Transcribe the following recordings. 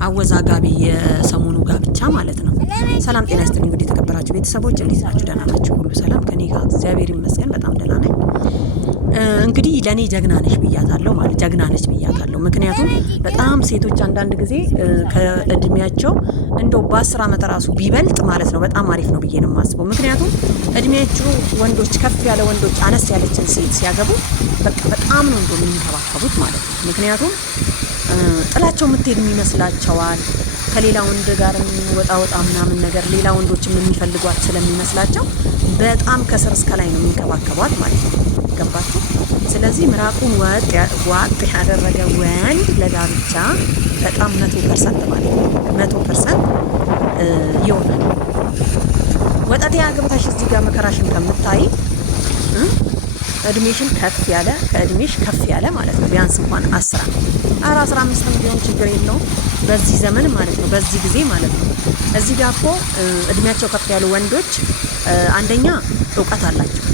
አወዛጋቢ የሰሞኑ ጋብቻ ማለት ነው። ሰላም ጤና ይስጥልኝ እንግዲህ የተከበራችሁ ቤተሰቦች እንዴት ናችሁ? ደህና ናችሁ? ሁሉ ሰላም ከኔ ጋር እግዚአብሔር ይመስገን በጣም ደህና ነኝ። እንግዲህ ለኔ ጀግና ነሽ ብያታለሁ ማለት ጀግና ነሽ ብያታለሁ። ምክንያቱም በጣም ሴቶች አንዳንድ ጊዜ ከእድሜያቸው እንደው በ10 ዓመት ራሱ ቢበልጥ ማለት ነው በጣም አሪፍ ነው ብዬ ነው የማስበው። ምክንያቱም እድሜያቸው ወንዶች ከፍ ያለ ወንዶች አነስ ያለችን ሴት ሲያገቡ በጣም ነው እንደው የሚንከባከቡት ማለት ነው። ምክንያቱም ጥላቸው የምትሄድ ይመስላቸዋል። ከሌላ ወንድ ጋር ወጣ ምናምን ነገር ሌላ ወንዶችም የሚፈልጓት ስለሚመስላቸው በጣም ከስር እስከ ላይ ነው የሚንከባከቧት ማለት ነው። ገባችሁ? ስለዚህ ምራቁን ዋጥ ያደረገ ወንድ ለጋብቻ በጣም 100% ማለት ነው 100% ይሆናል። ወጣት ያገብታሽ እዚህ ጋር መከራሽን ከምታይ እድሜሽን ከእድሜሽ ከፍ ያለ ማለት ነው ቢያንስ እንኳን 15 ቢሆን ችግር የለውም በዚህ ዘመን ማለት ነው በዚህ ጊዜ ማለት ነው። እዚህ ጋር እኮ እድሜያቸው ከፍ ያሉ ወንዶች አንደኛ እውቀት አላቸው፣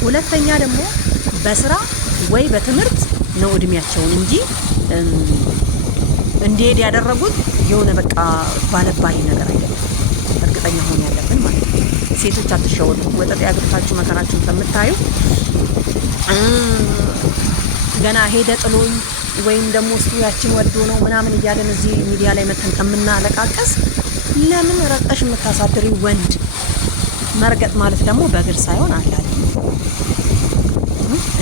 ሁለተኛ ደግሞ በስራ ወይ በትምህርት ነው እድሜያቸውን እንጂ እንዲሄድ ያደረጉት የሆነ በቃ ባለባይ ነገር አይደለም። እርግጠኛ ሆኖ ያለብን ማለት ነው። ሴቶች አትሸወዱ። ወጣት ያገብታችሁ መከራችሁን ከምታዩ ገና ሄደ ጥሎኝ ወይም ደግሞ እሱ ያችን ወዶ ነው ምናምን እያለን እዚህ ሚዲያ ላይ መተን ከምናለቃቀስ ለምን ረቀሽ የምታሳድሪ ወንድ መርገጥ ማለት ደግሞ በእግር ሳይሆን አላለ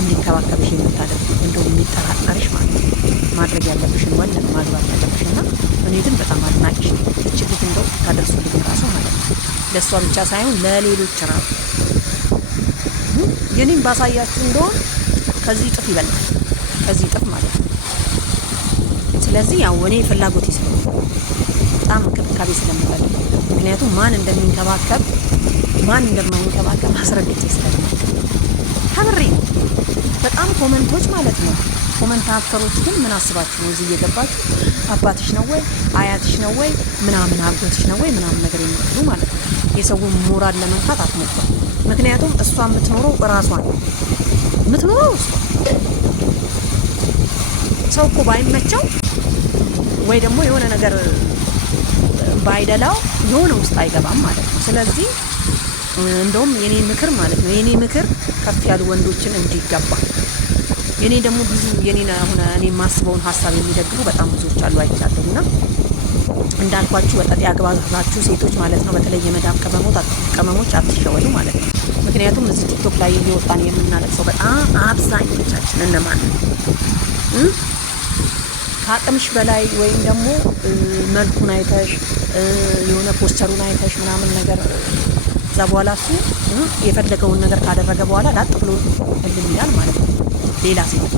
እንዲከባከብሽ የምታደርጊ እንደው የሚጠራጠርሽ ማለት ነው። ማድረግ ያለብሽን ወንድ ማግባት ያለብሽና እኔ ግን በጣም አድናቂሽ ነኝ። እቺ ልጅ እንደው ታደርሱልኝ ራሱ ማለት ነው ለእሷ ብቻ ሳይሆን ለሌሎች ራሱ የኔን ባሳያችሁ እንደሆን ከዚህ ጥፍ ይበልጣል ከዚህ ጥፍ ማለት ነው። ስለዚህ ያው እኔ ፍላጎት ይስለው በጣም እንክብካቤ ስለምፈልግ ምክንያቱም ማን እንደሚንከባከብ ማን እንደማይንከባከብ አስረግጬ ስለምፈልግ ሀብሬ በጣም ኮመንቶች ማለት ነው። ኮመንታተሮች ግን ምን አስባችሁ ነው እዚህ እየገባችሁ አባትሽ ነው ወይ አያትሽ ነው ወይ ምናምን አጎትሽ ነው ወይ ምናምን ነገር የምትሉ ማለት ነው። የሰውን ሞራል ለመንካት አትሞክሩ። ምክንያቱም እሷ የምትኖረው እራሷን የምትኖረው እሷ ሰው እኮ ባይመቸው ወይ ደግሞ የሆነ ነገር ባይደላው የሆነ ውስጥ አይገባም ማለት ነው። ስለዚህ እንደውም የኔ ምክር ማለት ነው የኔ ምክር ከፍ ያሉ ወንዶችን እንዲገባ የኔ ደግሞ ብዙ የኔን አሁን እኔ የማስበውን ሀሳብ የሚደግፉ በጣም ብዙዎች አሉ አይቻለሁና እንዳልኳችሁ ወጣት ያገባችሁ ሴቶች ማለት ነው በተለይ የመዳም ቀመሞች አትሸወዱ ማለት ነው። ምክንያቱም እዚህ ቲክቶክ ላይ እየወጣን የምናለቅሰው በጣም አብዛኞቻችን እነማን ነው ከአቅምሽ በላይ ወይም ደግሞ መልኩን አይተሽ የሆነ ፖስተሩን አይተሽ ምናምን ነገር እዛ በኋላ እሱ የፈለገውን ነገር ካደረገ በኋላ ላጥ ብሎ እልም ይላል ማለት ነው ሌላ ሴት።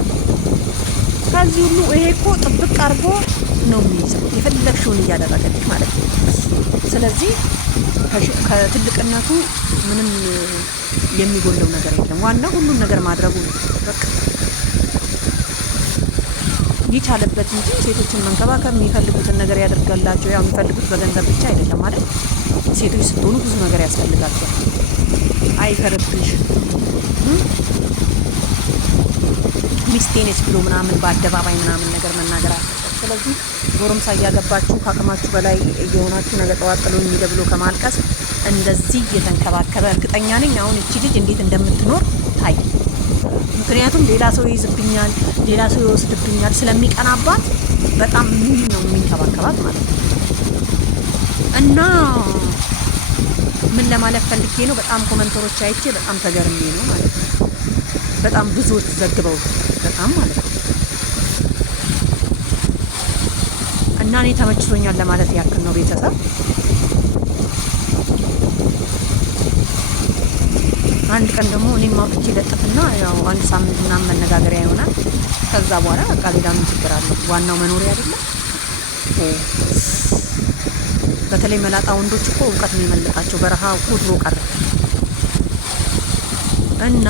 ከዚህ ሁሉ ይሄ እኮ ጥብቅ አድርጎ ነው የሚይዘው የፈለግሽውን እያደረገልሽ ማለት ነው። ስለዚህ ከትልቅነቱ ምንም የሚጎለው ነገር የለም። ዋናው ሁሉን ነገር ማድረጉ ነው በቃ ይቻለበት እንጂ ሴቶችን መንከባከብ የሚፈልጉትን ነገር ያደርጋላቸው። ያው የሚፈልጉት በገንዘብ ብቻ አይደለም ማለት ሴቶች ስትሆኑ ብዙ ነገር ያስፈልጋቸዋል። አይፈርብሽ ሚስቴ ነች ብሎ ምናምን በአደባባይ ምናምን ነገር መናገር አለበት። ስለዚህ ጎረምሳ እያገባችሁ ከአቅማችሁ በላይ እየሆናችሁ ነገ ጠዋት ጥሎኝ ሄደ ብሎ ከማልቀስ እንደዚህ እየተንከባከበ እርግጠኛ ነኝ አሁን እቺ ልጅ እንዴት እንደምትኖር ታይ። ምክንያቱም ሌላ ሰው ይይዝብኛል ሌላ ሰው ይወስድብኛል ስለሚቀናባት በጣም ምን ነው የሚንከባከባት ማለት ነው። እና ምን ለማለት ፈልጌ ነው በጣም ኮመንተሮች አይቼ በጣም ተገርሜ ነው ማለት ነው። በጣም ብዙዎች ዘግበው በጣም ማለት ነው። እና እኔ ተመችቶኛል ለማለት ያክል ነው ቤተሰብ። አንድ ቀን ደግሞ እኔም አውጥቼ ለጥፍና ያው አንድ ሳምንት ምናምን መነጋገሪያ ይሆናል። ከዛ በኋላ በቃ ሌላ ምን ችግር አለው? ዋናው መኖሪያ አይደለም። በተለይ መላጣ ወንዶች እኮ እውቀት ነው የመለጣቸው። በረሃ እኮ ድሮ ቀረ እና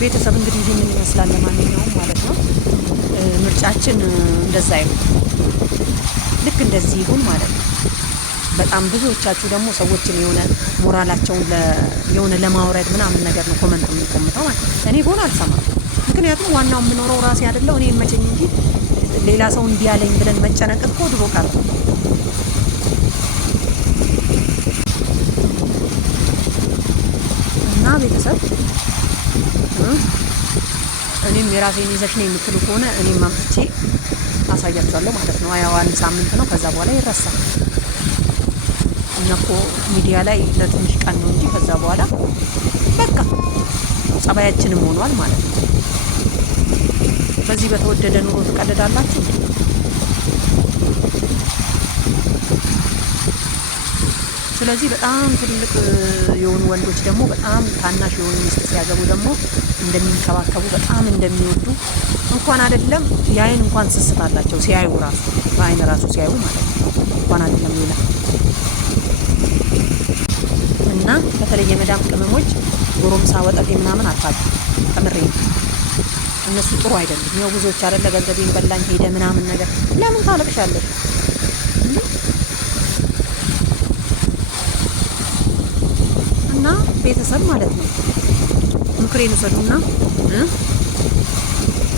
ቤተሰብ እንግዲህ ይህንን ይመስላል። ለማንኛውም ማለት ነው ምርጫችን እንደዛ ይሁን፣ ልክ እንደዚህ ይሁን ማለት ነው። በጣም ብዙዎቻችሁ ደግሞ ሰዎችን የሆነ ሞራላቸውን የሆነ ለማውረድ ምናምን ነገር ነው ኮመንት የምንቆምተው ማለት ነው። እኔ ሆነ አልሰማም ምክንያቱም ዋናው የምኖረው ራሴ አይደለው እኔ መቼኝ እንጂ ሌላ ሰው እንዲያለኝ ብለን መጨነቅ እኮ ድሮ ቀረ። እና ቤተሰብ እኔም የራሴን ይዘሽ ነው የምትሉ ከሆነ እኔም አምጥቼ አሳያችኋለሁ ማለት ነው። ያው አንድ ሳምንት ነው፣ ከዛ በኋላ ይረሳል። እኛ እኮ ሚዲያ ላይ ለትንሽ ቀን ነው እንጂ ከዛ በኋላ በቃ ጸባያችንም ሆኗል ማለት ነው። በዚህ በተወደደ ኑሮ ትቀልዳላችሁ። ስለዚህ በጣም ትልቅ የሆኑ ወንዶች ደግሞ በጣም ታናሽ የሆኑ ሚስት ሲያገቡ ደግሞ እንደሚንከባከቡ በጣም እንደሚወዱ እንኳን አይደለም የአይን እንኳን ስስት አላቸው ሲያዩ ራሱ በአይን ራሱ ሲያዩ ማለት ነው እንኳን አይደለም ሌላ። እና በተለይ የመዳም ቅመሞች ጎረምሳ ወጠጤ ምናምን አታጡ ተምሬ እነሱ ጥሩ አይደለም። ያው ብዙዎች አይደለ ገንዘቤን በላኝ ሄደ ምናምን ነገር ለምን ታለቅሻለሽ? እና ቤተሰብ ማለት ነው ምክሬን ውሰዱና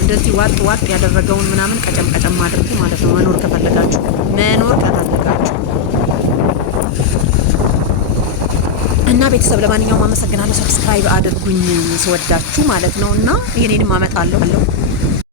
እንደዚህ ዋጥ ያደረገውን ምናምን ቀጨም አድርጉ ማለት ነው። መኖር ከፈለጋችሁ እና ቤተሰብ ለማንኛውም አመሰግናለሁ። ሰብስክራይብ አድርጉኝ ስወዳችሁ ማለት ነው። እና የኔንም አመጣለሁ